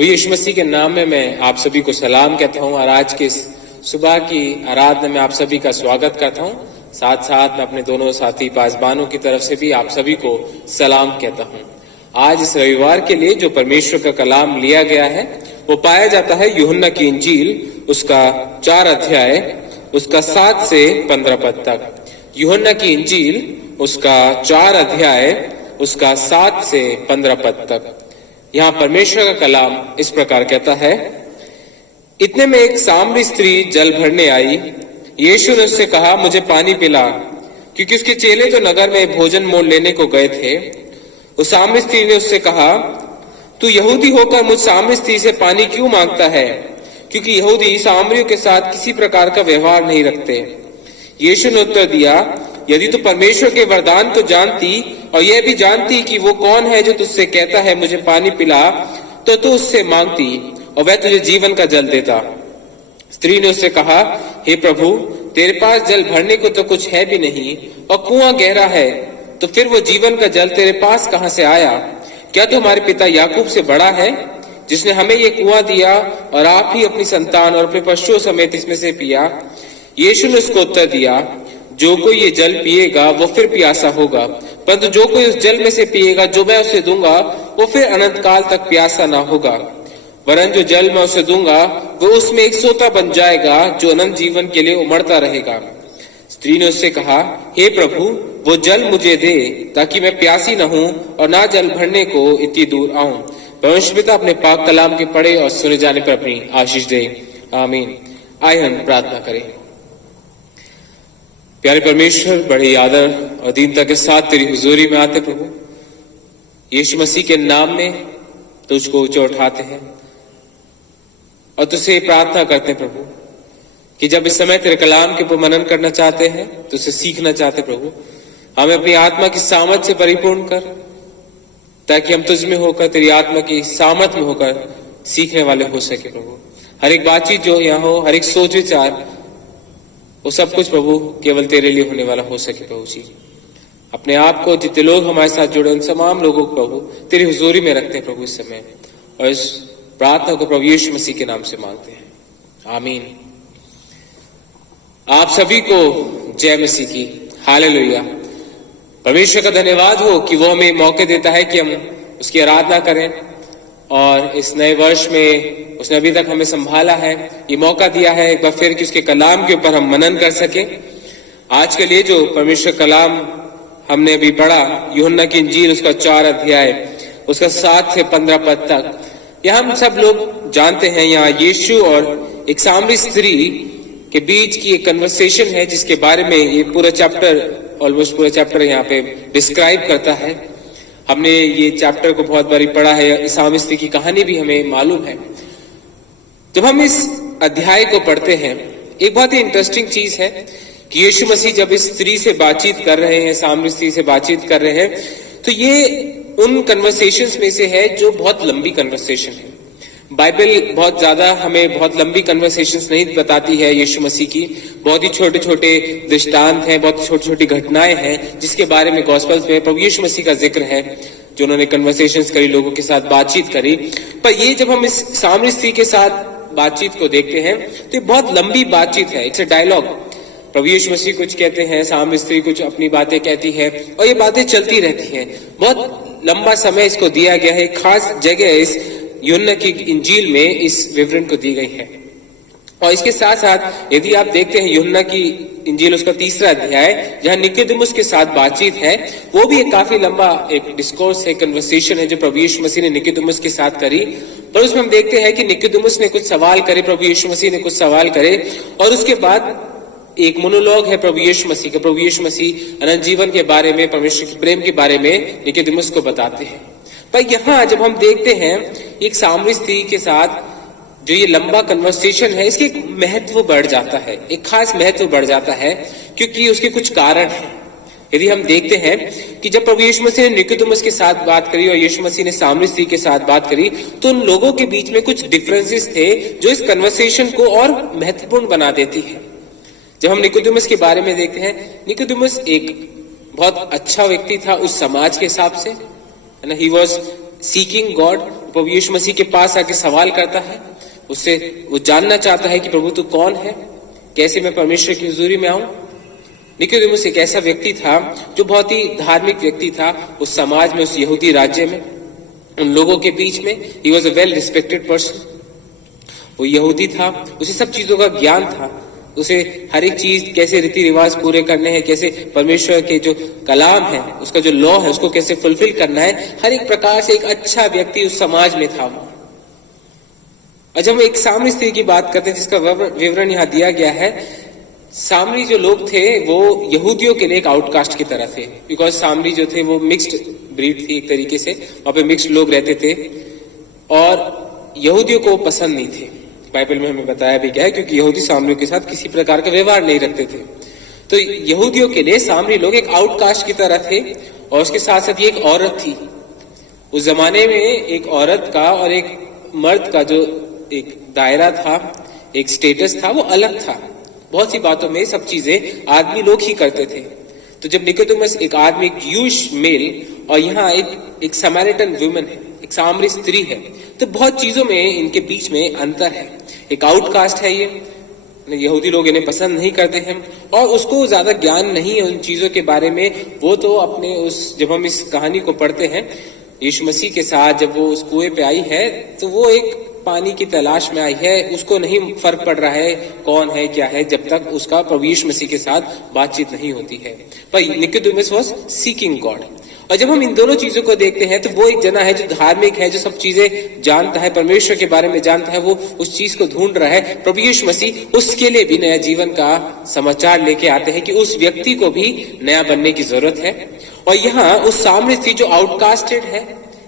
प्रभु यीशु मसीह के नाम में मैं आप सभी को सलाम कहता हूं और आज के सुबह की आराधना में आप सभी का स्वागत करता हूं। साथ साथ मैं अपने दोनों साथी पासबानों की तरफ से भी आप सभी को सलाम कहता हूं। आज इस रविवार के लिए जो परमेश्वर का कलाम लिया गया है वो पाया जाता है यूहन्ना की इंजील उसका 4 अध्याय उसका 7 से 15 पद तक। यूहन्ना की इंजील उसका 4 अध्याय उसका 7 से 15 पद तक। यहाँ परमेश्वर का कलाम इस प्रकार कहता है, इतने में एक सामरी स्त्री जल भरने आई। यीशु ने उससे कहा, मुझे पानी पिला, क्योंकि उसके चेले तो नगर में भोजन मोल लेने को गए थे। उस सामरी स्त्री ने उससे कहा, तू यहूदी होकर मुझ सामरी स्त्री से पानी क्यों मांगता है? क्योंकि यहूदी सामरियों के साथ किसी प्रकार का व्यवहार नहीं रखते। यीशु ने उत्तर दिया, यदि तू परमेश्वर के वरदान को जानती और यह भी जानती कि वो कौन है जो तुझसे कहता है मुझे पानी पिला, तो तू उससे मांगती और वह तुझे जीवन का जल देता। स्त्री ने उससे कहा, हे प्रभु, तेरे पास जल भरने को तो कुछ है भी नहीं और कुआं गहरा है, तो फिर वो जीवन का जल तेरे पास कहां से आया? क्या तू हमारे पिता याकूब से बड़ा है, जिसने हमें ये कुआं दिया और आप ही अपनी संतान और अपने पशुओं समेत इसमें से पिया? यीशु ने उसको उत्तर दिया, जो कोई ये जल पिएगा वो फिर प्यासा होगा, परंतु जो कोई उस जल में से पिएगा जो मैं उसे दूंगा वो फिर अनंत काल तक प्यासा ना होगा। वरन जो जल मैं उसे दूंगा वो उसमें एक सोता बन जाएगा जो अनंत जीवन के लिए उमड़ता रहेगा। स्त्री ने उससे कहा, हे प्रभु, वो जल मुझे दे ताकि मैं प्यासी न हूं और ना जल भरने को इतनी दूर आऊं। परमेश्वर पिता अपने पाक कलाम के पढ़े और सुने जाने पर अपनी आशीष दे, आमीन। आइए हम प्रार्थना करें। प्यारे परमेश्वर, बड़े आदर और दीनता के साथ तेरी हुजूरी में आते प्रभु, यीशु मसीह के नाम में तुझको ऊंचा उठाते हैं और तुझसे प्रार्थना करते हैं प्रभु कि जब इस समय तेरे कलाम के ऊपर मनन करना चाहते हैं, तुझसे सीखना चाहते प्रभु, हमें अपनी आत्मा की सामर्थ से परिपूर्ण कर, ताकि हम तुझ में होकर, तेरी आत्मा की सामर्थ में होकर सीखने वाले हो सके प्रभु। हर एक बातचीत जो यहाँ हो, हर एक सोच विचार, वो सब कुछ प्रभु केवल तेरे लिए होने वाला हो सके प्रभु जी। अपने आप को, जितने लोग हमारे साथ जुड़े, उन तमाम लोगों को प्रभु तेरी हुजूरी में रखते हैं प्रभु इस समय, और इस प्रार्थना को प्रभु यीशु मसीह के नाम से मांगते हैं, आमीन। आप सभी को जय मसीह की, हालेलुया। परमेश्वर का धन्यवाद हो कि वो हमें मौके देता है कि हम उसकी आराधना करें, और इस नए वर्ष में उसने अभी तक हमें संभाला है, ये मौका दिया है एक बार फिर कि उसके कलाम के ऊपर हम मनन कर सके। आज के लिए जो परमेश्वर कलाम हमने अभी पढ़ा, यूहन्ना की इंजील उसका 4 अध्याय उसका 7 से 15 पद तक, यह हम सब लोग जानते हैं, यहाँ यीशु और एक सामरी स्त्री के बीच की एक कन्वर्सेशन है, जिसके बारे में ये पूरा चैप्टर, ऑलमोस्ट पूरा चैप्टर यहाँ पे डिस्क्राइब करता है। हमने ये चैप्टर को बहुत बारी पढ़ा है, इस सामरी स्त्री की कहानी भी हमें मालूम है। जब हम इस अध्याय को पढ़ते हैं, एक बहुत ही इंटरेस्टिंग चीज है कि यीशु मसीह जब इस स्त्री से बातचीत कर रहे हैं, सामरी स्त्री से बातचीत कर रहे हैं, तो ये उन कन्वर्सेशंस में से है जो बहुत लंबी कन्वर्सेशन है। बाइबल बहुत ज्यादा हमें बहुत लंबी कन्वर्सेशंस नहीं बताती है यीशु मसीह की, बहुत ही छोटे छोटे दृष्टांत हैं, बहुत छोटी छोटी घटनाएं हैं जिसके बारे में गॉस्पेल्स में प्रभु यीशु मसीह का जिक्र है, जो उन्होंने कन्वर्सेशंस करी, लोगों के साथ बातचीत करी। पर ये जब हम इस सामरी स्त्री के साथ बातचीत को देखते हैं तो ये बहुत लंबी बातचीत है, इट्स अ डायलॉग। प्रभु यीशु मसीह कुछ कहते हैं, सामरी स्त्री कुछ अपनी बातें कहती है, और ये बातें चलती रहती हैं। बहुत लंबा समय इसको दिया गया है, खास जगह इस यूहन्ना की इंजील में इस विवरण को दी गई है। और इसके साथ साथ यदि आप देखते हैं यूहन्ना की इंजील उसका 3रा अध्याय, जहां निकोदेमुस के साथ बातचीत है, वो भी एक काफी लंबा एक डिस्कोर्स है, कन्वर्सेशन है जो प्रभु यीशु मसीह ने निकोदेमुस के साथ करी। पर उसमें हम देखते हैं कि निकोदेमुस ने कुछ सवाल करे, प्रभु यीशु मसीह ने कुछ सवाल करे, और उसके बाद एक मोनोलॉग है प्रभु यीशु मसीह का। प्रभु यीशु मसीह अनंत जीवन के बारे में, परमेश्वर के प्रेम के बारे में निकोदेमुस को बताते हैं। पर यहाँ जब हम देखते हैं एक सामरी स्त्री के साथ जो ये लंबा कन्वर्सेशन है, इसके एक महत्व बढ़ जाता है, एक खास महत्व बढ़ जाता है, क्योंकि उसके कुछ कारण हैं। यदि हम देखते हैं कि जब प्रभु यीशु मसीह ने निकोदेमुस के साथ बात करी और यीशु मसीह ने सामरी स्त्री के साथ बात करी, तो उन लोगों के बीच में कुछ डिफरेंसेस थे जो इस कन्वर्सेशन को और महत्वपूर्ण बना देती है। जब हम निकोदेमुस के बारे में देखते हैं, निकोदेमुस एक बहुत अच्छा व्यक्ति था उस समाज के हिसाब से, ही वॉज सीकिंग गॉड, प्रभु यीशु मसीह के पास आके सवाल करता है, उससे वो जानना चाहता है कि प्रभु तू कौन है, कैसे मैं परमेश्वर की हुजूरी में आऊं। निकोदेमुस एक ऐसा व्यक्ति था जो बहुत ही धार्मिक व्यक्ति था उस समाज में, उस यहूदी राज्य में, उन लोगों के बीच में। He was a well respected person. वो यहूदी था, उसे सब चीजों का ज्ञान था, उसे हर एक चीज कैसे रीति रिवाज पूरे करने हैं, कैसे परमेश्वर के जो कलाम है, उसका जो लॉ है, उसको कैसे फुलफिल करना है, हर एक प्रकार से एक अच्छा व्यक्ति उस समाज में था वो। और जब हम एक सामरी स्त्री की बात करते हैं जिसका विवरण यहाँ दिया गया है, सामरी जो लोग थे वो यहूदियों के लिए एक आउटकास्ट की तरह थे, बिकॉज सामरी जो थे वो मिक्स्ड ब्रीड थी एक तरीके से, वहां पे मिक्स्ड लोग रहते थे और यहूदियों को पसंद नहीं थे। बाइबल में हमें बताया भी गया है, क्योंकि यहूदी सामरियों के साथ किसी प्रकार का व्यवहार नहीं रखते थे। तो यहूदियों के लिए सामरी लोग एक आउटकास्ट की तरह थे। और उसके साथ साथ ये एक औरत थी। उस जमाने में एक औरत का और एक मर्द का जो एक दायरा था, एक स्टेटस था, वो अलग था। बहुत सी बातों में सब चीजें आदमी लोग ही करते थे। तो जब निकोदेमुस एक आदमी, एक यूश मेल, और यहाँ एक समैरिटन वुमन है, एक सामरी स्त्री है, तो बहुत चीजों में इनके बीच में अंतर है। एक आउटकास्ट है ये, यहूदी लोग इन्हें पसंद नहीं करते हैं और उसको ज्यादा ज्ञान नहीं है उन चीजों के बारे में। वो तो अपने जब हम इस कहानी को पढ़ते हैं, यीशु मसीह के साथ जब वो उस कुएं पे आई है, तो वो एक पानी की तलाश में आई है, उसको नहीं फर्क पड़ रहा है कौन है क्या है, जब तक उसका प्रभु यीशु मसीह के साथ बातचीत नहीं होती है। पर निकोदेमुस वाज सीकिंग गॉड। और जब हम इन दोनों चीजों को देखते हैं तो वो एक जना है जो धार्मिक है, जो सब चीजें जानता है, परमेश्वर के बारे में जानता है, वो उस चीज को ढूंढ रहा है। प्रभु यीशु मसीह उसके लिए भी नया जीवन का समाचार लेके आते हैं कि उस व्यक्ति को भी नया बनने की जरूरत है। और यहाँ उस सामरी स्त्री जो आउटकास्टेड है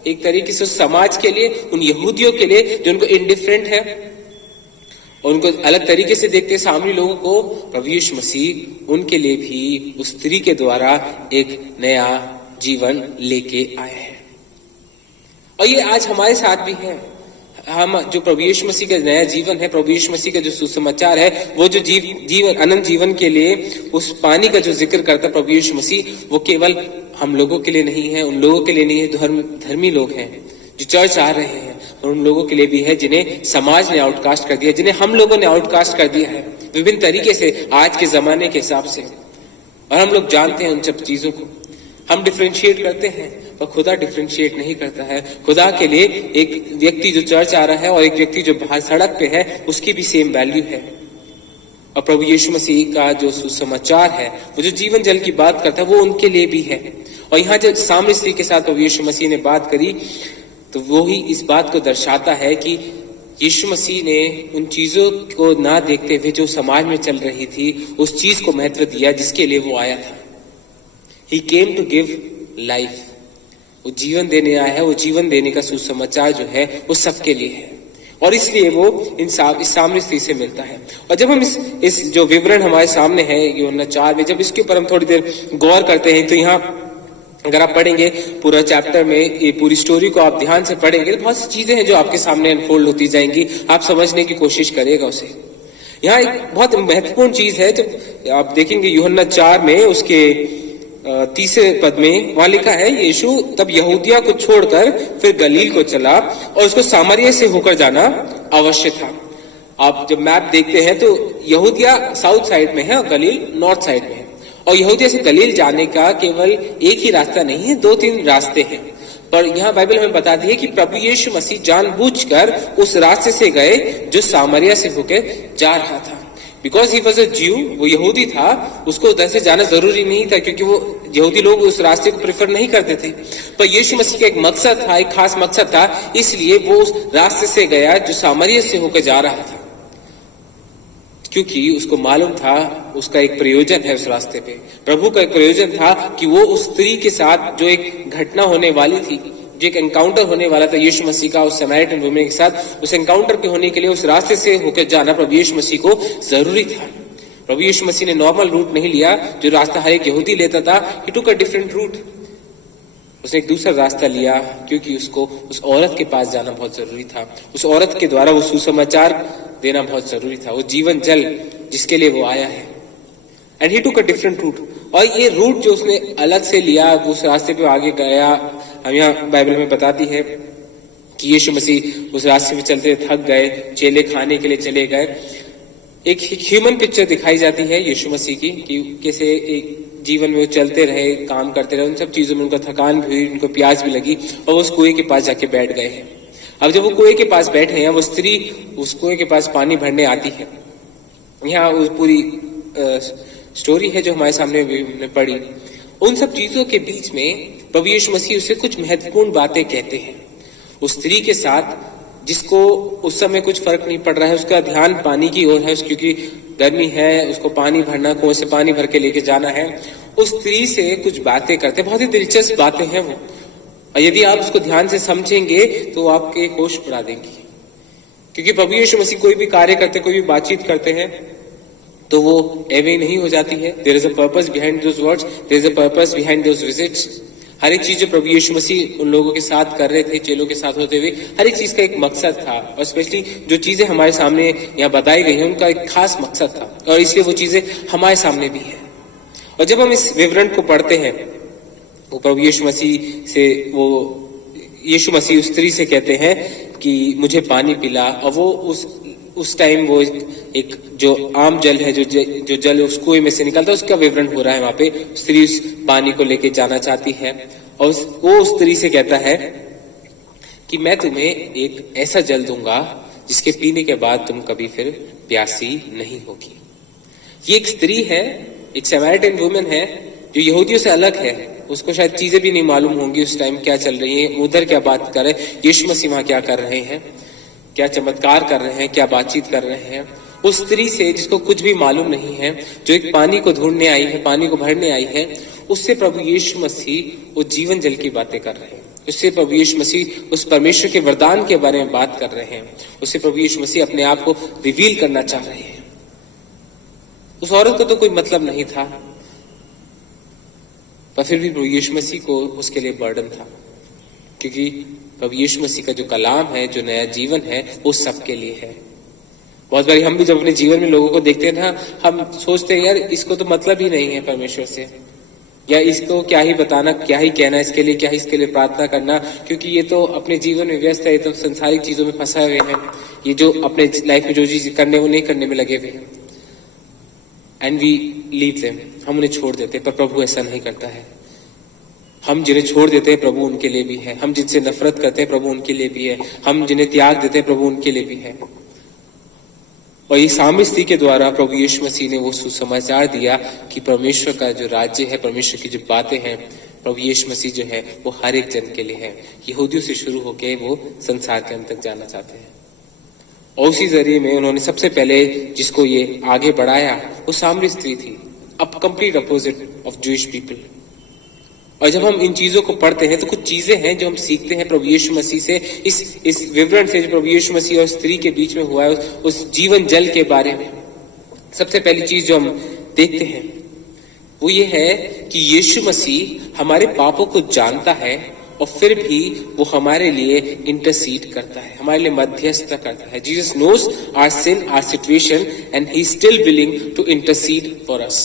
एक तरीके से उस समाज के लिए, उन यहूदियों के लिए जो उनको इंडिफरेंट है और उनको अलग तरीके से देखते हैं सामरी लोगों को, प्रभु यीशु मसीह उनके लिए भी उस स्त्री के द्वारा एक नया जीवन लेके आए हैं। और ये आज हमारे साथ भी है। हम जो प्रभु यीशु मसीह का नया जीवन है, प्रभु यीशु मसीह का जो सुसमाचार है, वो जो जीवन अनंत जीवन के लिए उस पानी का जो जिक्र करता है प्रभु यीशु मसीह, वो केवल हम लोगों के लिए नहीं है, उन लोगों के लिए नहीं है, धर्मी लोग हैं जो चर्च आ रहे हैं, और उन लोगों के लिए भी है जिन्हें समाज ने आउटकास्ट कर दिया, जिन्हें हम लोगों ने आउटकास्ट कर दिया है विभिन्न तरीके से आज के जमाने के हिसाब से। और हम लोग जानते हैं उन सब चीजों को, हम डिफ्रेंशिएट करते हैं, पर खुदा डिफ्रेंशिएट नहीं करता है। खुदा के लिए एक व्यक्ति जो चर्च आ रहा है और एक व्यक्ति जो बाहर सड़क पे है, उसकी भी सेम वैल्यू है। और प्रभु यीशु मसीह का जो सुसमाचार है, वो जो जीवन जल की बात करता है, वो उनके लिए भी है। और यहाँ जब सामरी स्त्री के साथ प्रभु यीशु मसीह ने बात करी, तो वो ही इस बात को दर्शाता है कि यीशु मसीह ने उन चीजों को ना देखते हुए जो समाज में चल रही थी, उस चीज को महत्व दिया जिसके लिए वो आया था। He came to give life. वो जीवन देने आया है, वो जीवन देने का सुसमाचार जो है वो सबके लिए है। और इसलिए वो इस सामरी स्त्री से मिलता है। और जब हम इस जो विवरण हमारे सामने है यूहन्ना 4 में, जब इसके ऊपर हम थोड़ी देर गौर करते हैं, तो यहाँ अगर आप पढ़ेंगे पूरा चैप्टर में, ये पूरी स्टोरी को आप ध्यान से पढ़ेंगे, बहुत सी चीजें हैं जो आपके सामने अनफोल्ड होती जाएंगी, आप समझने की कोशिश करेगा उसे। यहाँ एक बहुत महत्वपूर्ण चीज है, जब आप देखेंगे यूहन्ना 4 में उसके तीसरे पद में वहां लिखा है, यीशु तब यहूदिया को छोड़कर फिर गलील को चला और उसको सामरिया से होकर जाना अवश्य था। आप जब मैप देखते हैं तो यहूदिया साउथ साइड में है और गलील नॉर्थ साइड में है। और यहूदिया से गलील जाने का केवल एक ही रास्ता नहीं है, 2-3 रास्ते हैं। पर यहाँ बाइबल हमें बताती है कि प्रभु यीशु मसीह जानबूझकर उस रास्ते से गए जो सामरिया से होकर जा रहा था। बिकॉज ही वॉज अ ज्यू, वो यहूदी था, उसको उधर से जाना जरूरी नहीं था, क्योंकि वो यहूदी लोग उस रास्ते को प्रेफर नहीं करते थे। पर यीशु मसीह का एक मकसद था, एक खास मकसद था, इसलिए वो उस रास्ते से गया जो सामरिया से होकर जा रहा था, क्योंकि उसको मालूम था उसका एक प्रयोजन है उस रास्ते पे। प्रभु का एक प्रयोजन था कि वो उस स्त्री के साथ जो एक घटना होने वाली थी, जो एक एनकाउंटर होने वाला था यीशु मसीह का उस समैरिटन वुमन के साथ, उस एनकाउंटर के होने के लिए उस रास्ते से होकर जाना प्रभु यीशु मसीह को जरूरी था। प्रभु यीशु मसीह ने नॉर्मल रूट नहीं लिया जो रास्ता हर एक यहूदी लेता था। ही टुक अ डिफरेंट रूट, उसने एक दूसरा रास्ता लिया, क्योंकि उसको उस औरत के पास जाना बहुत जरूरी था। उस औरत के द्वारा वो सुसमाचार देना बहुत जरूरी था, वो जीवन जल जिसके लिए वो आया है। And he took a different route, और ये रूट जो उसने अलग से लिया, उस रास्ते पे आगे गया, हम यहाँ बाइबल में बताती है कि यीशु मसीह उस रास्ते में चलते थक गए, चेले खाने के लिए चले गए। एक ह्यूमन पिक्चर दिखाई जाती है यीशु मसीह की, कि कैसे एक जीवन में वो चलते रहे, काम करते रहे, उन सब चीजों में उनको थकान भी हुई, उनको प्यास भी लगी और वो उस कुएं के पास जाके बैठ गए हैं। अब जब वो कुएं के पास बैठे हैं, वो स्त्री उस कुएं के पास पानी भरने आती है। यहाँ उस पूरी स्टोरी है जो हमारे सामने हमने पढ़ी। उन सब चीजों के बीच में प्रभु यीशु मसीह उससे कुछ महत्वपूर्ण बातें कहते हैं। उस स्त्री के साथ, जिसको उस समय कुछ फर्क नहीं पड़ रहा है, उसका ध्यान पानी की ओर है, क्योंकि गर्मी है, उसको पानी भरना, कुएं से पानी भर के लेके जाना है। उस स्त्री से कुछ बातें करते, बहुत ही दिलचस्प बातें हैं वो, और यदि आप उसको ध्यान से समझेंगे तो आपके होश उड़ा देंगी। क्योंकि प्रभु यीशु मसीह कोई भी कार्य करते, कोई भी बातचीत करते हैं तो वो एवे नहीं हो जाती है। There is a purpose behind those words, there is a purpose behind those visits. हर एक चीज जो प्रभु यीशु मसीह उन लोगों के साथ कर रहे थे, चेलों के साथ होते हुए, हर एक चीज का एक मकसद था। और स्पेशली जो चीजें हमारे सामने यहाँ बताई गई हैं, उनका एक खास मकसद था, और इसलिए वो चीजें हमारे सामने भी है। और जब हम इस विवरण को पढ़ते हैं, वो प्रभु यीशु मसीह से, वो यीशु मसीह उस स्त्री से कहते हैं कि मुझे पानी पिला, और वो उस टाइम वो एक जो आम जल है, जो जल उस कुएं में से निकलता है, उसका विवरण हो रहा है। वहां पे स्त्री उस पानी को लेके जाना चाहती है, और वो उस स्त्री से कहता है कि मैं तुम्हें एक ऐसा जल दूंगा जिसके पीने के बाद तुम कभी फिर प्यासी नहीं होगी। ये एक स्त्री है, एक सैमारिटन वुमन है, जो यहूदियों से अलग है। उसको शायद चीजें भी नहीं मालूम होंगी उस टाइम क्या चल रही है, उधर क्या बात कर रहे हैं, यीशु मसीह वहां क्या कर रहे हैं, क्या चमत्कार कर रहे हैं, क्या बातचीत कर रहे हैं। उस स्त्री से, जिसको कुछ भी मालूम नहीं है, जो एक पानी को ढूंढने आई है, पानी को भरने आई है, उससे प्रभु यीशु मसीह वो जीवन जल की बातें कर रहे हैं। उससे प्रभु यीशु मसीह उस परमेश्वर के वरदान के बारे में बात कर रहे हैं। उससे प्रभु यीशु मसीह अपने आप को रिवील करना चाह रहे हैं। उस औरत को तो कोई मतलब नहीं था, पर फिर भी प्रभु यीशु मसीह को उसके लिए बर्डन था, क्योंकि प्रभु यीशु मसीह का जो कलाम है, जो नया जीवन है, वो सबके लिए है। बहुत बार हम भी जब अपने जीवन में लोगों को देखते हैं ना, हम सोचते हैं यार इसको तो मतलब ही नहीं है परमेश्वर से, या इसको क्या ही बताना, क्या ही कहना इसके लिए, क्या ही इसके लिए प्रार्थना करना, क्योंकि ये तो अपने जीवन में व्यस्त है, ये तो संसारिक चीजों में फंसा हुए हैं, ये जो अपने लाइफ में जो चीज करने वो नहीं करने में लगे हुए हैं। एंड वी लीव देम, हम उन्हें छोड़ देते हैं। पर प्रभु ऐसा नहीं करता है। हम जिन्हें छोड़ देते हैं प्रभु उनके लिए भी है, हम जिनसे नफरत करते हैं प्रभु उनके लिए भी है, हम जिन्हें त्याग देते हैं प्रभु उनके लिए भी है। और ये सामर्थ्य स्त्री के द्वारा प्रभु यीशु मसीह ने वो सुसमाचार दिया कि परमेश्वर का जो राज्य है, परमेश्वर की जो बातें हैं, प्रभु यीशु मसीह जो है वो हर एक जन के लिए है। यहूदियों से शुरू होकर वो संसार के अंत तक जाना चाहते हैं। और उसी जरिए में उन्होंने सबसे पहले जिसको ये आगे बढ़ाया वो सामरी स्त्री थी, अब complete opposite of Jewish people. और जब हम इन चीजों को पढ़ते हैं तो कुछ चीजें हैं जो हम सीखते हैं प्रभु यीशु मसीह से, इस विवरण से जो प्रभु यीशु मसीह और स्त्री के बीच में हुआ है, उस जीवन जल के बारे में। सबसे पहली चीज जो हम देखते हैं वो ये है कि यीशु मसीह हमारे पापों को जानता है और फिर भी वो हमारे लिए इंटरसीड करता है, हमारे लिए मध्यस्थता करता है। Jesus knows our sin, our situation, and he is still willing to intercede for us.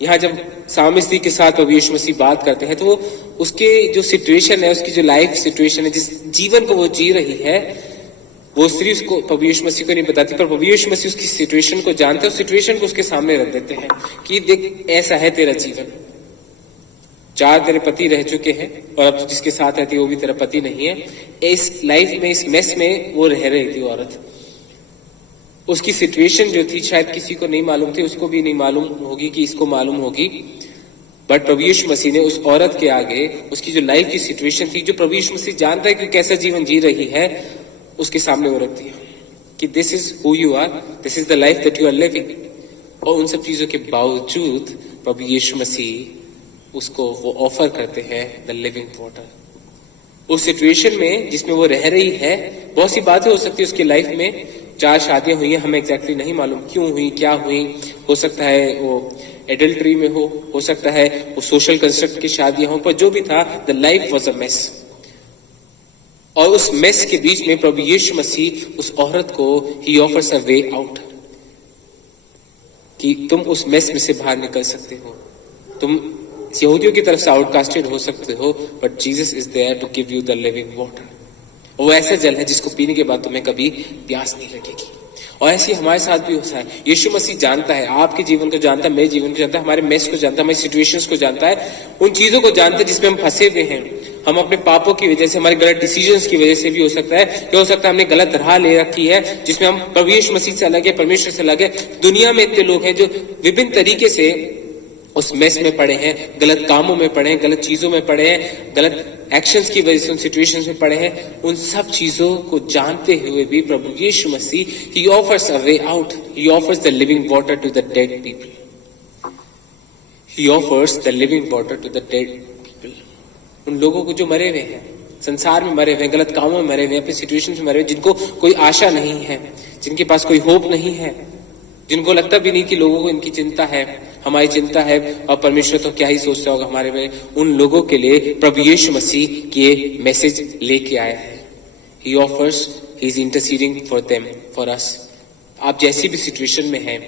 यहाँ जब सामर्थ्य स्त्री के साथ प्रभु यीशु मसीह बात करते हैं तो उसके जो सिचुएशन है, उसकी जो लाइफ सिचुएशन है, जिस जीवन को वो जी रही है, वो स्त्री उसको प्रभु यीशु मसीह को नहीं बताती, पर प्रभु यीशु मसीह उसकी सिचुएशन को जानते हैं, उस सिचुएशन को उसके सामने रख देते हैं कि देख ऐसा है तेरा जीवन। 4 तेरे पति रह चुके हैं और अब जिसके साथ रहती है वो भी तेरा पति नहीं है। इस लाइफ में, इस मेस में वो रह रही थी औरत। उसकी सिचुएशन जो थी शायद किसी को नहीं मालूम थी, उसको भी नहीं मालूम होगी कि इसको मालूम होगी, बट प्रभु यीशु मसीह ने उस औरत के आगे उसकी जो लाइफ की सिचुएशन थी, जो प्रभु यीशु मसीह जानता है कि कैसा जीवन जी रही है, उसके सामने वो रख दिया कि this is who you are, this is the life that you are living. और उन सब चीजों के बावजूद प्रभु यीशु मसीह उसको वो ऑफर करते हैं द लिविंग वाटर। उस सिचुएशन में जिसमें वो रह रही है, बहुत सी बातें हो सकती है उसकी लाइफ में। 4 शादियां हुई हैं, हमें एग्जैक्टली नहीं मालूम क्यों हुई, क्या हुई। हो सकता है वो एडल्ट्री में हो सकता है वो सोशल कंस्ट्रक्ट की शादियां हो, पर जो भी था the life was a mess. और उस मेस के बीच में प्रभु यीशु मसीह उस औरत को ही ऑफर्स अ वे आउट, कि तुम उस मेस में से बाहर निकल सकते हो। तुम यहूदियों की तरफ से आउटकास्टेड हो सकते हो, but Jesus is there to give you the living water. वो ऐसा जल है जिसको पीने के बाद तुम्हें कभी प्यास नहीं लगेगी। और ऐसे हमारे साथ भी होता है। यीशु मसीह जानता है, आपके जीवन को जानता है, मेरे जीवन को जानता है, हमारे मेस को जानता है, हमारी सिचुएशंस को जानता है, उन चीजों को जानता है जिसमें हम फंसे हुए हैं। हम अपने पापों की वजह से, हमारे गलत डिसीजंस की वजह से भी हो सकता है, या हो सकता है हमने गलत राह ले रखी है जिसमें हम प्रभु यीशु मसीह से अलग है, परमेश्वर से अलग है। दुनिया में इतने लोग हैं जो विभिन्न तरीके से उस मेस में पड़े हैं, गलत कामों में पड़े हैं, गलत चीजों में पड़े हैं, गलत एक्शंस की वजह से उन सिचुएशंस में पड़े हैं। उन सब चीजों को जानते हुए भी प्रभु यीशु मसीह he offers a way out. He offers the living water to the dead people. He offers the living water to the dead people. उन लोगों को जो मरे हुए हैं, संसार में मरे हुए, गलत कामों में मरे हुए, अपने सिचुएशंस में मरे हुए, जिनको कोई आशा नहीं है, जिनके पास कोई होप नहीं है, जिनको लगता भी नहीं कि लोगों को इनकी चिंता है, हमारी चिंता है और परमेश्वर तो क्या ही सोचता होगा हमारे में, उन लोगों के लिए प्रभु यीशु मसीह ये मैसेज लेके आया है। He offers, he is interceding for them, for us. आप जैसी भी सिचुएशन में हैं,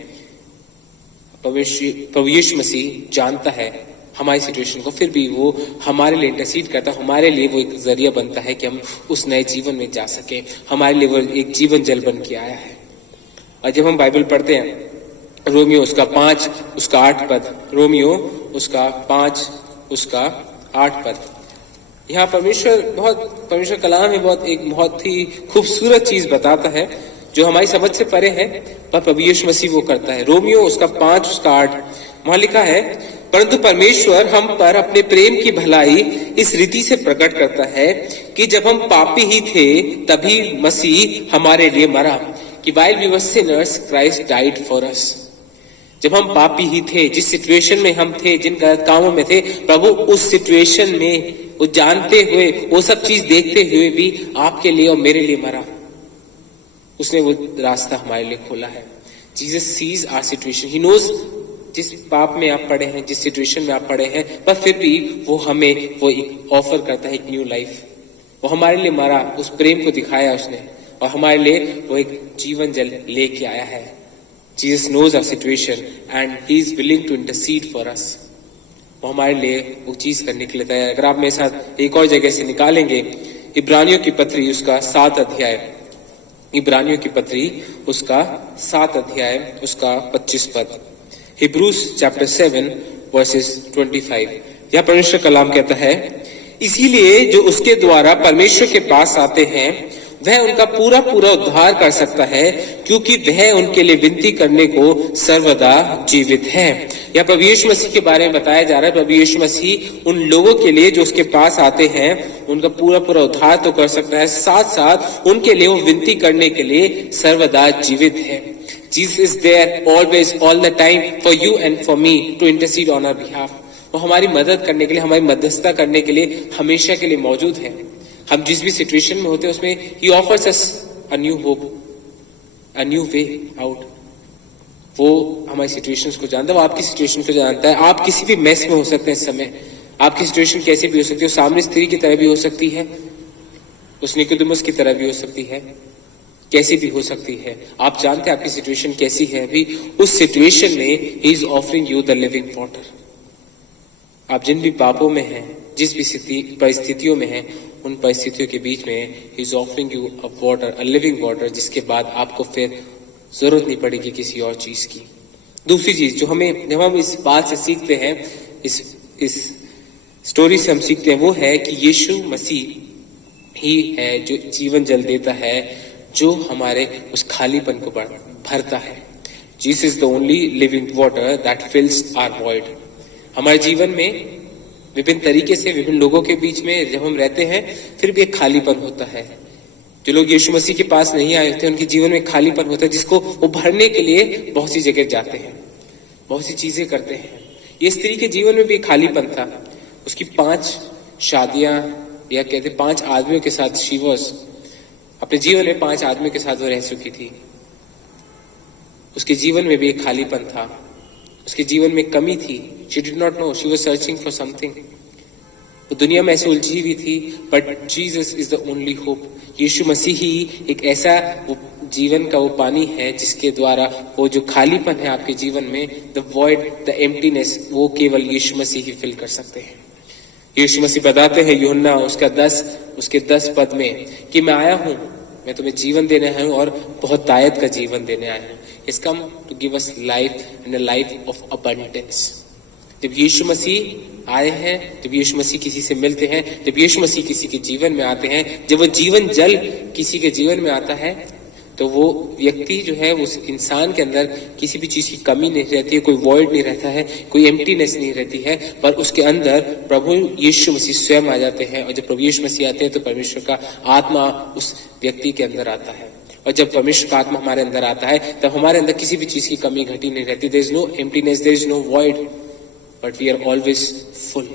प्रभु यीशु मसीह जानता है हमारी सिचुएशन को, फिर भी वो हमारे लिए इंटरसीड करता है। हमारे लिए वो एक जरिया बनता है कि हम उस नए जीवन में जा सके। हमारे लिए वो एक जीवन जल बन के आया है। और जब हम बाइबल पढ़ते हैं, रोमियो उसका 5 उसका 8 पद, रोमियो उसका 5 उसका 8 पद, यहाँ परमेश्वर कलाम में बहुत ही खूबसूरत चीज बताता है जो हमारी समझ से परे है, पर प्रभु यीशु मसीह वो करता है। रोमियो उसका 5 उसका 8, वहां लिखा है, परंतु परमेश्वर हम पर अपने प्रेम की भलाई इस रीति से प्रकट करता है कि जब हम पापी ही थे तभी मसीह हमारे लिए मरा, कि while we were sinners, Christ died for us। जब हम पापी ही थे, जिस सिचुएशन में हम थे, जिन कामों में थे, प्रभु उस सिचुएशन में वो जानते हुए, वो सब चीज देखते हुए भी आपके लिए और मेरे लिए मरा। उसने वो रास्ता हमारे लिए खोला है। Jesus sees our situation, he knows जिस पाप में आप पड़े हैं, जिस सिचुएशन में आप पड़े हैं, पर फिर भी वो हमें वो एक ऑफर करता है, एक न्यू लाइफ। वो हमारे लिए मरा, उस प्रेम को दिखाया उसने, और हमारे लिए वो एक जीवन जल लेके आया है। Jesus knows our situation and he is willing to intercede for us. वो हमारे लिए वो चीज करने के लिए तैयार। अगर आप मेरे साथ एक और जगह से निकालेंगे, इब्रानियों की पत्री उसका 7 अध्याय, इब्रानियों की पत्री उसका 7 अध्याय उसका 25 पद, हिब्रूज चैप्टर 7 वर्सेस 25। यह परमेश्वर कलाम कहता है, इसीलिए जो उसके द्वारा परमेश्वर के पास आते हैं वह उनका पूरा पूरा उद्धार कर सकता है, क्योंकि वह उनके लिए विनती करने को सर्वदा जीवित है। या प्रभु यीशु मसीह के बारे में बताया जा रहा है, प्रभु यीशु मसीह उन लोगों के लिए जो उसके पास आते हैं उनका पूरा पूरा उद्धार तो कर सकता है, साथ साथ उनके लिए वो विनती करने के लिए सर्वदा जीवित है। Jesus is there always, all the time for you and for me to intercede on our behalf। वो हमारी मदद करने के लिए, हमारी मध्यस्थता करने के लिए हमेशा के लिए मौजूद है। हम जिस भी सिचुएशन में होते हैं उसमें He offers us a new hope, a new way out। वो हमारी सिचुएशंस को जानता है, वो आपकी सिचुएशन को जानता है। आप किसी भी मेस में हो सकते हैं इस समय, आपकी सिचुएशन कैसे भी हो सकती है, सामने स्त्री की तरह भी हो सकती है, उस निकोदेमुस की तरह भी हो सकती है, कैसी भी हो सकती है। आप जानते हैं आपकी सिचुएशन कैसी है, अभी उस सिचुएशन में He is offering you the living water। आप जिन भी पापों में हैं, जिस भी परिस्थितियों में हैं, उन परिस्थितियों के बीच में He is offering you a water, a living water, जिसके बाद आपको फिर जरूरत नहीं पड़ेगी किसी और चीज की। दूसरी चीज जो हमें, जब हम इस बात से सीखते हैं, इस स्टोरी से हम सीखते हैं, वो है कि यीशु मसीह ही है जो जीवन जल देता है, जो हमारे उस खालीपन को भरता है। Jesus is the only living water that fills our void. हमारे जीवन में विभिन्न तरीके से, विभिन्न लोगों के बीच में जब हम रहते हैं, फिर भी एक खालीपन होता है। जो लोग यीशु मसीह के पास नहीं आए होते, उनके जीवन में खालीपन होता है, जिसको वो भरने के लिए बहुत सी जगह जाते हैं, बहुत सी चीजें करते हैं। ये स्त्री के जीवन में भी खालीपन था। उसकी 5 शादियां, या कहते 5 आदमियों के साथ शी वाज, अपने जीवन में 5 आदमियों के साथ वो रह चुकी थी। उसके जीवन में भी एक खालीपन था, उसके जीवन में कमी थी। She did not know, she was searching for something. वो दुनिया में ऐसे उलझी हुई थी, but Jesus is the only hope. यीशु मसीह ही एक ऐसा वो जीवन का वो पानी है जिसके द्वारा वो जो खालीपन है आपके जीवन में, द वॉइड, द एम्प्टीनेस, वो केवल यीशु मसीह ही फिल कर सकते हैं। यीशु मसीह बताते हैं यूहन्ना उसका 10 उसके 10 पद में कि मैं आया हूं, मैं तुम्हें जीवन देने आया हूं और बहुत दायद का जीवन देने आया हूं। It's come to give us life and a life of abundance. जब यीशु मसीह आए हैं, जब यीशु मसीह किसी से मिलते हैं, जब यीशु मसीह किसी के जीवन में आते हैं, जब वो जीवन जल किसी के जीवन में आता है, तो वो व्यक्ति जो है उस इंसान के अंदर किसी भी चीज की कमी नहीं रहती है, कोई वॉइड नहीं रहता है, कोई एम्प्टीनेस नहीं रहती है, पर उसके अंदर प्रभु यीशु मसीह स्वयं आ जाते हैं। और जब प्रभु यीशु मसीह आते हैं तो परमेश्वर का आत्मा उस व्यक्ति के अंदर आता है। और जब परमेश्वर का आत्मा हमारे अंदर आता है तब हमारे अंदर किसी भी चीज की कमी घटी नहीं रहती। There is no emptiness, there is no void, but we are always full.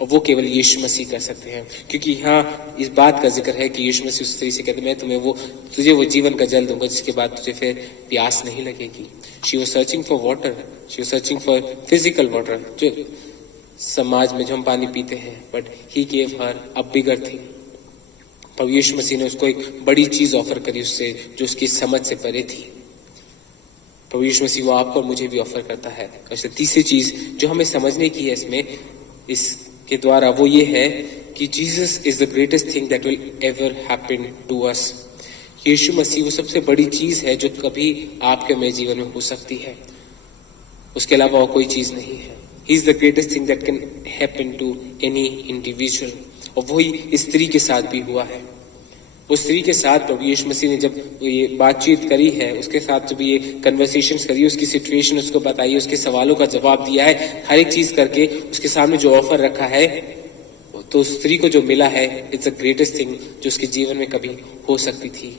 और वो केवल यीशु मसीह कर सकते हैं, क्योंकि यहाँ इस बात का जिक्र है कि यीशु मसीह उस तरीके से कहते मैं तुझे वो जीवन का जल दूंगा जिसके बाद तुझे फिर प्यास नहीं लगेगी। She was searching for water, she was searching for physical water, जो समाज में जो हम पानी पीते हैं, but he gave her a bigger thing. पर यीशु मसीह ने उसको एक बड़ी चीज ऑफर करी उससे, जो उसकी समझ से परे थी। प्रभु यीशु मसीह वो आपको और मुझे भी ऑफर करता है। और तीसरी चीज जो हमें समझने की है इसके द्वारा, वो ये है कि Jesus is the greatest thing that will ever happen to us. यीशु मसीह वो सबसे बड़ी चीज है जो कभी आपके मेरे जीवन में हो सकती है, उसके अलावा और कोई चीज नहीं है। He is the greatest thing that can happen to any individual. और वही स्त्री के साथ भी हुआ है। उस स्त्री के साथ प्रभु यीशु मसीह ने जब ये बातचीत करी है, उसके साथ जब ये कन्वर्सेशंस करी, उसकी सिचुएशन उसको बताई, उसके सवालों का जवाब दिया है, हर एक चीज करके उसके सामने जो ऑफर रखा है, तो उस स्त्री को जो मिला है इट्स द ग्रेटेस्ट थिंग जो उसके जीवन में कभी हो सकती थी।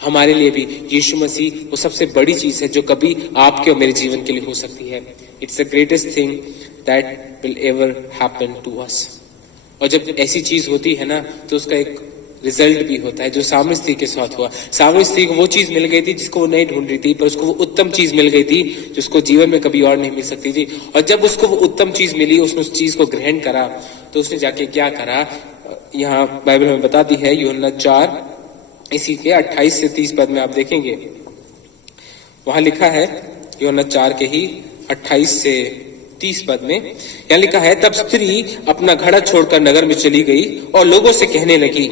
हमारे लिए भी यीशु मसीह वो सबसे बड़ी चीज है जो कभी आपके और मेरे जीवन के लिए हो सकती है। It's the greatest thing that will ever happen to us. और जब ऐसी चीज होती है ना, तो उसका एक रिजल्ट भी होता है, जो सामने स्त्री के साथ हुआ। सामने स्त्री को वो चीज मिल गई थी जिसको वो नहीं ढूंढ रही थी, पर उसको वो उत्तम चीज मिल गई थी जो उसको जीवन में कभी और नहीं मिल सकती थी। और जब उसको वो उत्तम चीज मिली, उसने उस चीज को ग्रहण करा, तो उसने जाके क्या करा, यहाँ बाइबल हमें बताती है, यूहन्ना 4 इसी के 28 से 30 पद में आप देखेंगे, वहां लिखा है, यूहन्ना 4 के ही 28 से 30 पद में यहाँ लिखा है, तब स्त्री अपना घड़ा छोड़कर नगर में चली गई और लोगों से कहने लगी,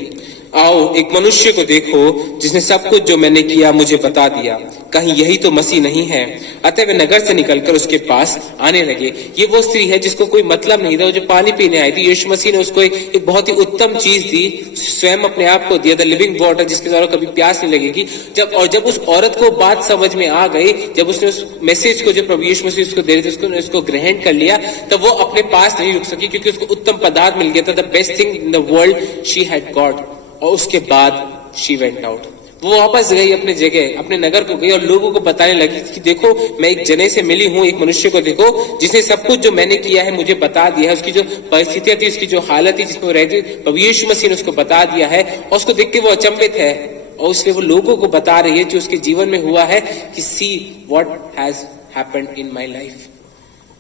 आओ एक मनुष्य को देखो जिसने सब कुछ जो मैंने किया मुझे बता दिया, कहीं यही तो मसीह नहीं है। अतः वे नगर से निकलकर उसके पास आने लगे। ये वो स्त्री है जिसको कोई मतलब नहीं था, जो पानी पीने आई थी। यीशु मसीह ने उसको एक बहुत ही उत्तम चीज दी, स्वयं अपने आप को दिया, द लिविंग वाटर, जिसके द्वारा कभी प्यास नहीं लगेगी। जब उस औरत को बात समझ में आ गई, जब उसने उस मैसेज को जो प्रभु यीशु मसीह उसको दे रहे थे उसको ग्रहण कर लिया, तब वो अपने पास नहीं रुक सकी, क्योंकि उसको उत्तम पदार्थ मिल गया था, the best thing in the world she had got. और उसके बाद शी वेंट आउट, वो वापस गई अपने जगह, अपने नगर को गई और लोगों को बताने लगी कि देखो मैं एक जने से मिली हूं, एक मनुष्य को देखो जिसने सब कुछ जो मैंने किया है मुझे बता दिया है। उसकी जो परिस्थितियां थी, उसकी जो हालत थी जिसमें वो रहती, प्रभु यीशु मसीह ने उसको बता दिया है। और उसको देख के वो अचंभित है और उसने वो लोगों को बता रही है जो उसके जीवन में हुआ है कि see what has happened in my life.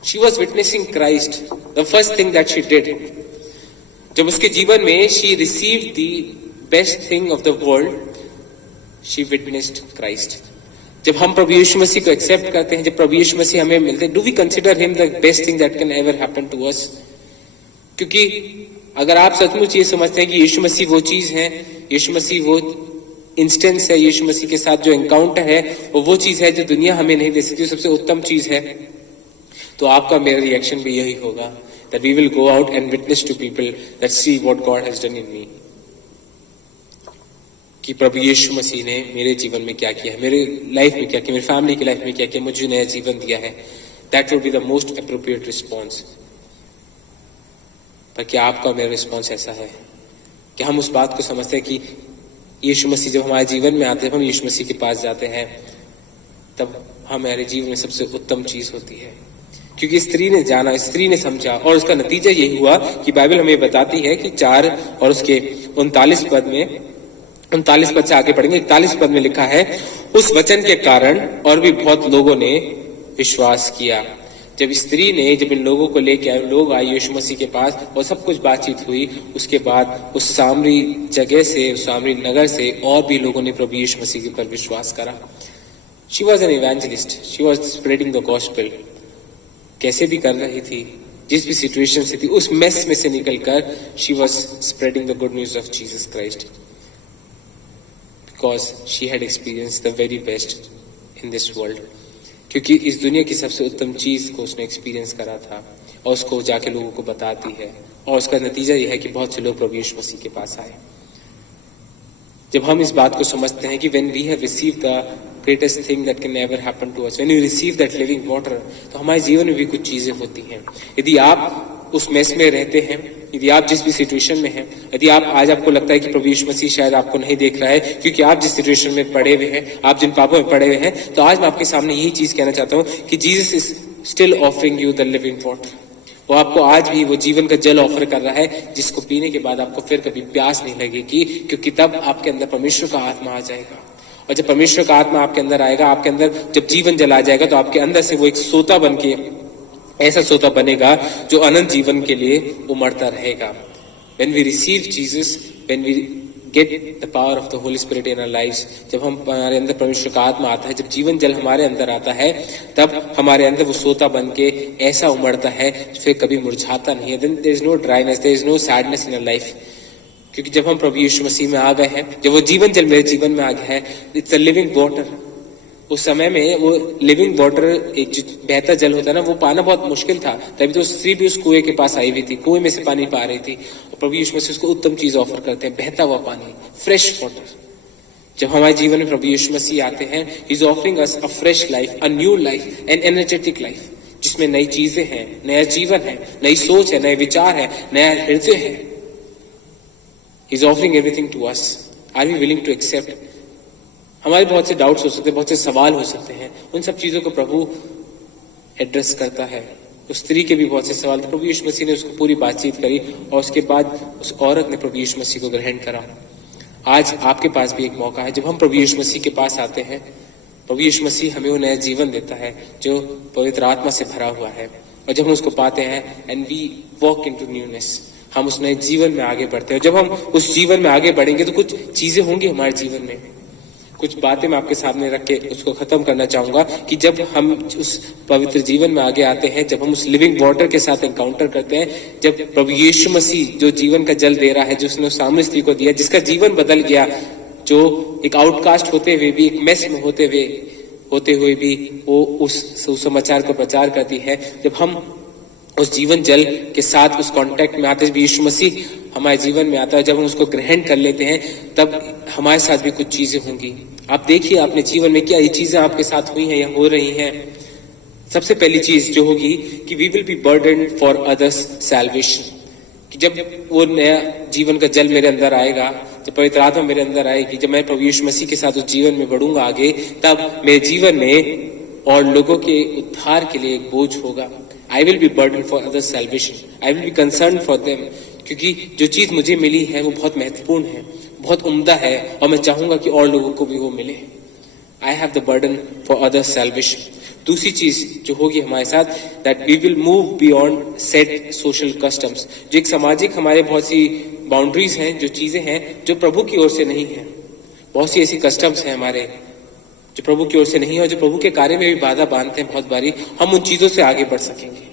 She was witnessing Christ, the first thing that she did. जब उसके जीवन में she received the best thing of the world, she witnessed Christ. जब हम प्रभु यीशु मसीह को एक्सेप्ट करते हैं, जब प्रभु यीशु मसीह हमें मिलते हैं, do we consider him the best thing that can ever happen to us? क्योंकि अगर आप सचमुच ये समझते हैं कि यीशु मसीह वो चीज है, यीशु मसीह वो इंस्टेंस है, यीशु मसीह के साथ जो एनकाउंटर है वो चीज है जो दुनिया हमें नहीं दे सकती, सबसे उत्तम चीज है, तो आपका मेरा रिएक्शन भी यही होगा, that we will go out and witness to people that see what God has done in me। कि प्रभु यीशु मसीह ने मेरे जीवन में क्या किया है, मेरे लाइफ में क्या किया, मेरी फैमिली की लाइफ में क्या किया, मुझे नया जीवन दिया है। That would be the most appropriate response. पर क्या आपका मेरा रिस्पॉन्स ऐसा है कि हम उस बात को समझते हैं कि यीशु मसीह जब हमारे जीवन में आते हैं, हम यीशु मसीह के पास जाते हैं, तब हमारे जीवन में सबसे उत्तम चीज होती है। क्योंकि स्त्री ने जाना, स्त्री ने समझा, और उसका नतीजा यही हुआ कि बाइबल हमें बताती है कि 4 और उसके 39 पद में, 39 पद से आगे पढ़ेंगे, 41 पद में लिखा है, उस वचन के कारण और भी बहुत लोगों ने विश्वास किया। जब स्त्री ने, जब इन लोगों को लेके आए, लोग आए यीशु मसीह के पास और सब कुछ बातचीत हुई, उसके बाद उस सामरी जगह से, उस सामरी नगर से और भी लोगों ने प्रभु यीशु मसीह के ऊपर विश्वास करा। She was an evangelist, she was spreading the gospel. कैसे भी कर रही थी, जिस भी सिचुएशन से थी, उस मेस में से निकलकर she was spreading the good news of Jesus Christ, because she had experience the very best in this world. क्योंकि इस दुनिया की सबसे उत्तम चीज को उसने एक्सपीरियंस करा था और उसको जाके लोगों को बताती है, और उसका नतीजा यह है कि बहुत से लोग प्रभु यीशु मसीह के पास आए। जब हम इस बात को समझते हैं कि when we have received the greatest thing that can ever happen to us, when you receive that living water, तो हमारे जीवन में भी कुछ चीजें होती हैं। यदि आप उस मेस में रहते हैं, यदि आप जिस भी सिचुएशन में हैं, यदि आप आज आपको लगता है कि प्रभु यीशु मसीह शायद आपको नहीं देख रहा है क्योंकि आप जिस सिचुएशन में पड़े हुए हैं, आप जिन पापों में पड़े हुए हैं, तो आज मैं आपके सामने यही चीज कहना चाहता हूं कि Jesus is still offering you the living water. वो आपको आज भी वो जीवन का जल ऑफर कर रहा है, जिसको पीने के बाद आपको फिर कभी प्यास नहीं लगेगी, क्योंकि तब आपके अंदर परमेश्वर का आत्मा आ जाएगा। और जब परमेश्वर का आत्मा आपके अंदर आएगा, आपके अंदर जब जीवन जल आ जाएगा, तो आपके अंदर से वो एक सोता बन के ऐसा सोता बनेगा जो अनंत जीवन के लिए उमड़ता रहेगा। When we receive Jesus, when we get the power of the Holy Spirit in our lives, जब हमारे अंदर परमेश्वर का आत्मा आता है, जब जीवन जल हमारे अंदर आता है, तब हमारे अंदर वो सोता बन के ऐसा उमड़ता है, फिर कभी मुरझाता नहीं है। Then there is no dryness, there is no sadness in our life, क्योंकि जब हम प्रभु यीशु मसीह में आ गए हैं, जब वो जीवन जल मेरे जीवन में आ गया है, इट्स अ लिविंग वाटर। उस समय में वो लिविंग वाटर, एक जो बहता जल होता है ना, वो पाना बहुत मुश्किल था, तभी तो स्त्री भी उस कुएं के पास आई हुई थी, कुएं में से पानी पा रही थी, और प्रभु यीशु मसीह उसको उत्तम चीज ऑफर करते हैं, बहता हुआ पानी, फ्रेश वाटर। जब हमारे जीवन में प्रभु यीशु मसीह आते हैं, ही is offering us a fresh life, a new life, N energetic life, जिसमें नई चीजें हैं, नया जीवन है, नई सोच है, नए विचार है, नया हृदय है। He is offering everything to us. Are we willing to accept? हमारे बहुत से डाउट्स हो सकते हैं, बहुत से सवाल हो सकते हैं, उन सब चीजों को प्रभु एड्रेस करता है। उस स्त्री के भी बहुत से सवाल थे, प्रभु यीशु मसीह ने उसको पूरी बातचीत करी, और उसके बाद उस औरत ने प्रभु यीशु मसीह को ग्रहण करा। आज आपके पास भी एक मौका है, जब हम प्रभु यीशु मसीह के पास आते हैं, प्रभु यीशु मसीह हमें वो नया जीवन देता है जो पवित्र आत्मा से भरा हुआ है, और जब हम उसको पाते हैं, and we walk into newness, हम उस नए जीवन में आगे बढ़ते हैं। जब हम उस जीवन में आगे बढ़ेंगे तो कुछ चीजें होंगी हमारे जीवन में। कुछ बातें मैं आपके सामने रख के उसको खत्म करना चाहूंगा कि जब हम उस पवित्र जीवन में आगे आते हैं, जब हम उस लिविंग वाटर के साथ एनकाउंटर करते हैं, जब प्रभु यीशु मसीह जो जीवन का जल दे रहा है, जो उसने सामने स्त्री को दिया, जिसका जीवन बदल गया, जो एक आउटकास्ट होते हुए भी, एक मेस में होते हुए भी वो उस सुसमाचार को प्रचार करती है। जब हम उस जीवन जल के साथ उस कांटेक्ट में आते हैं, यीशु मसीह हमारे जीवन में आता है, जब हम उसको ग्रहण कर लेते हैं, तब हमारे साथ भी कुछ चीजें होंगी। आप देखिए अपने जीवन में क्या ये चीजें आपके साथ हुई हैं या हो रही हैं। सबसे पहली चीज जो होगी कि we will be burdened for others salvation, कि जब वो नया जीवन का जल मेरे अंदर आएगा, जब पवित्र आत्मा मेरे अंदर आएगी, जब मैं प्रभु यीशु मसीह के साथ उस जीवन में बढ़ूंगा आगे, तब मेरे जीवन में और लोगों के उद्धार के लिए एक बोझ होगा। I will be burdened for others' salvation. I will be concerned for them. क्योंकि जो चीज मुझे मिली है वो बहुत महत्वपूर्ण है, बहुत उम्दा है, और मैं चाहूंगा कि और लोगों को भी वो मिले। I have the burden for others' salvation. दूसरी चीज जो होगी हमारे साथ, that we will move beyond set social customs. जो एक सामाजिक हमारे बहुत सी बाउंड्रीज हैं, जो चीजें हैं जो प्रभु की ओर से नहीं है, बहुत सी ऐसी कस्टम्स हैं हमारे जो प्रभु की ओर से नहीं है, और जो प्रभु के कार्य में भी बाधा बांधते हैं। बहुत बारी हम उन चीजों से आगे बढ़ सकेंगे।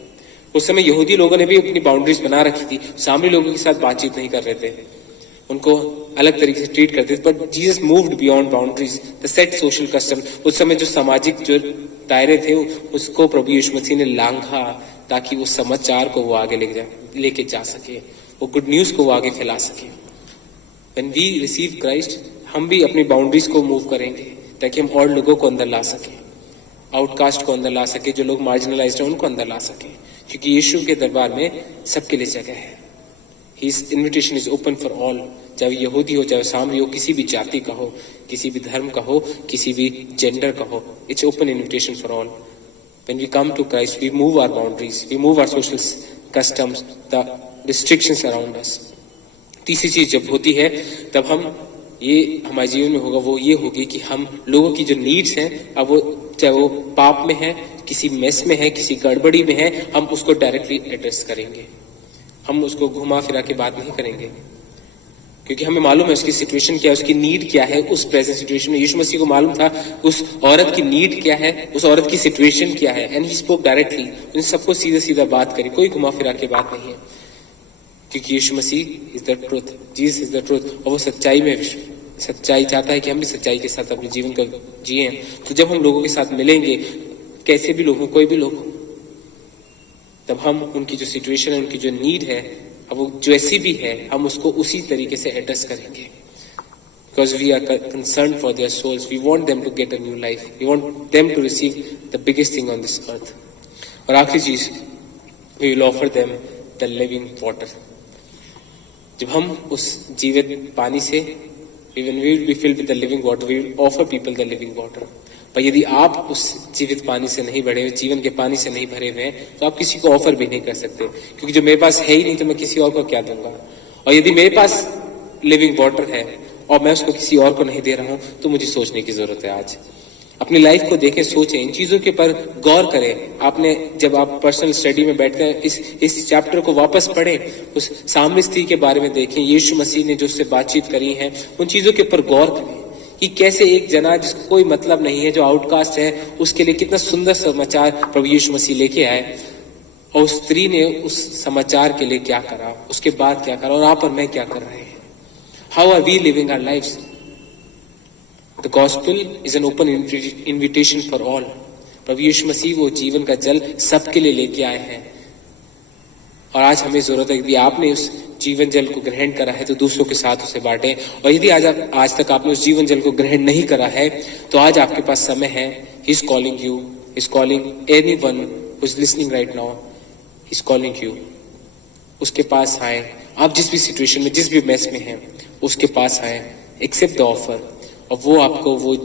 उस समय यहूदी लोगों ने भी अपनी बाउंड्रीज बना रखी थी, सामने लोगों के साथ बातचीत नहीं कर रहे थे, उनको अलग तरीके से ट्रीट करते थे। But Jesus moved beyond boundaries, the set social custom. उस समय जो सामाजिक जो दायरे थे, उसको प्रभु यीशु मसीह ने लांघा, ताकि वो समाचार को वो आगे लेके जा सके, वो गुड न्यूज को वो आगे फैला सके। व्हेन वी रिसीव क्राइस्ट, हम भी अपनी बाउंड्रीज को मूव करेंगे, ताकि हम और लोगों को अंदर ला सके, आउटकास्ट को अंदर ला सके, जो लोग मार्जिनलाइज्ड हैं उनको अंदर ला सके, क्योंकि यीशु के दरबार में सबके लिए जगह है। His invitation is open for all, चाहे यहूदी हो, चाहे सामरी हो, किसी भी जाति का हो, किसी भी धर्म का हो, किसी भी जेंडर का हो, it's open invitation for all. When we come to Christ, we move our boundaries, we move our social customs, the restrictions around us. तीसरी चीज जब होती है, तब हम ये हमारे जीवन में होगा, वो ये होगी कि हम लोगों की जो नीड्स हैं, अब वो चाहे वो पाप में है, किसी मेस में है, किसी गड़बड़ी में है, हम उसको डायरेक्टली एड्रेस करेंगे। हम उसको घुमा फिरा के बात नहीं करेंगे। क्योंकि हमें मालूम है उसकी सिचुएशन क्या है, उसकी नीड क्या है उस प्रेजेंट सिचुएशन में। यीशु मसीह को मालूम था उस औरत की नीड क्या है, उस औरत की सिचुएशन क्या है, एंड ही स्पोक डायरेक्टली। उन सबको सीधा सीधा बात करी, कोई घुमा फिरा के बात नहीं है, क्योंकि यीशु मसीह is the truth, Jesus is the truth, और वो सच्चाई में सच्चाई चाहता है कि हम भी सच्चाई के साथ अपने जीवन को जिए। तो जब हम लोगों के साथ मिलेंगे, कैसे भी लोग हों, कोई भी लोग हों, तब हम उनकी जो सिचुएशन है, उनकी जो नीड है, अब वो जैसी भी है, हम उसको उसी तरीके से एड्रेस करेंगे। Because we are concern for their souls, we want them to get a new life, we want them to receive the biggest thing on this earth. और आखिरी चीज, we will offer them the living water. जब हम उस जीवित पानी से, when we will be filled with the living water, we will offer people the living water। पर यदि आप उस जीवित पानी से नहीं भरे हुए, जीवन के पानी से नहीं भरे हुए हैं, तो आप किसी को ऑफर भी नहीं कर सकते, क्योंकि जो मेरे पास है ही नहीं तो मैं किसी और को क्या दूंगा। और यदि मेरे पास लिविंग वाटर है और मैं उसको किसी और को नहीं दे रहा हूं, तो मुझे सोचने की जरूरत है। आज अपनी लाइफ को देखें, सोचें, इन चीजों के पर गौर करें। आपने जब आप पर्सनल स्टडी में बैठते हैं, इस चैप्टर को वापस पढ़ें, उस सामरी स्त्री के बारे में देखें, यीशु मसीह ने जो उससे बातचीत करी है, उन चीजों के ऊपर गौर करें कि कैसे एक जना जिसको कोई मतलब नहीं है, जो आउटकास्ट है, उसके लिए कितना सुंदर समाचार प्रभु यीशु मसीह लेके आए, और उस स्त्री ने उस समाचार के लिए क्या करा, उसके बाद क्या करा, और आप और मैं क्या कर रहे हैं। How are we living our lives? The gospel is an open invitation for all। प्रभु यीशु मसीह वो जीवन का जल सबके लिए लेके आए हैं, और आज हमें जरूरत है कि आपने उस जीवन जल को ग्रहण करा है तो दूसरों के साथ उसे बांटें। और यदि आज तक आपने उस जीवन जल को ग्रहण नहीं करा है, तो आज आपके पास समय है। He is calling you, he is calling anyone who is listening right now, he is calling you। उसके पास आए, आप जिस भी सिचुएशन में, जिस भी मेस में हैं, उसके पास आए, एक्सेप्ट द ऑफर, और वो आपको वो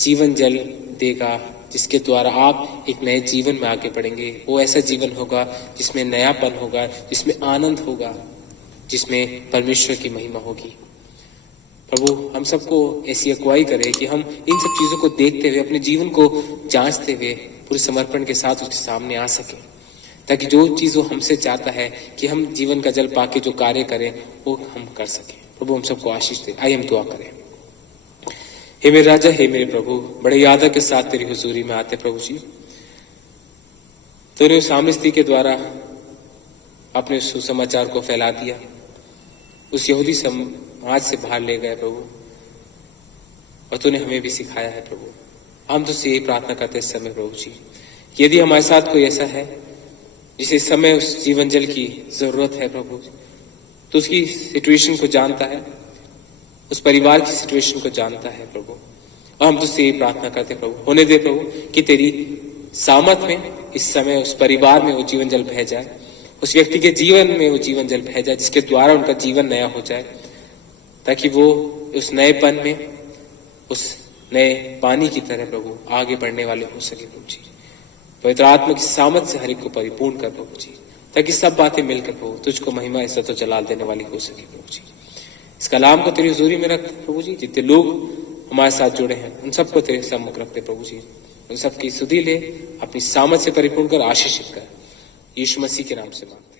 जीवन जल देगा जिसके द्वारा आप एक नए जीवन में आगे बढ़ेंगे। वो ऐसा जीवन होगा जिसमें नयापन होगा, जिसमें आनंद होगा, जिसमें परमेश्वर की महिमा होगी। प्रभु हम सबको ऐसी अगुवाई करे कि हम इन सब चीजों को देखते हुए, अपने जीवन को जांचते हुए पूरे समर्पण के साथ उसके सामने आ सके, ताकि जो चीज वो हमसे चाहता है कि हम जीवन का जल पाके जो कार्य करें, वो हम कर सके। प्रभु हम सबको आशीष दे। आइए हम दुआ करें। हे मेरे राजा, हे मेरे प्रभु, बड़े यादा के साथ तेरी हुजूरी में आते प्रभु जी। तूने उस सामरी स्त्री के द्वारा अपने सुसमाचार को फैला दिया, उस यहूदी समाज से बाहर ले गए प्रभु, और तूने हमें भी सिखाया है प्रभु। हम तो यही प्रार्थना करते इस समय प्रभु जी, यदि हमारे साथ कोई ऐसा है जिसे इस समय उस जीवन जल की जरूरत है प्रभु, तो उसकी सिचुएशन को जानता है, उस परिवार की सिचुएशन को जानता है प्रभु, और हम तुझसे यही प्रार्थना करते प्रभु, होने दे प्रभु कि तेरी सामर्थ में इस समय उस परिवार में वो जीवन जल बह जाए, उस व्यक्ति के जीवन में वो जीवन जल बह जाए, जिसके द्वारा उनका जीवन नया हो जाए, ताकि वो उस नएपन में, उस नए पानी की तरह प्रभु आगे बढ़ने वाले हो सके प्रभु जी। पवित्र आत्मा की सामर्थ से हर एक को परिपूर्ण कर प्रभु जी, ताकि सब बातें मिलकर प्रभु तुझको महिमा, इज्जत और जलाल देने वाली हो सके प्रभु जी। इस कलाम को तेरी हुजूरी में रख प्रभु जी। जितने लोग हमारे साथ जुड़े हैं, उन सबको तेरे सम्मुख रखते प्रभु जी। उन सबकी सुधि ले, अपनी सामर्थ से परिपूर्ण कर, आशीषित कर। यीशु मसीह के नाम से मांगते हैं।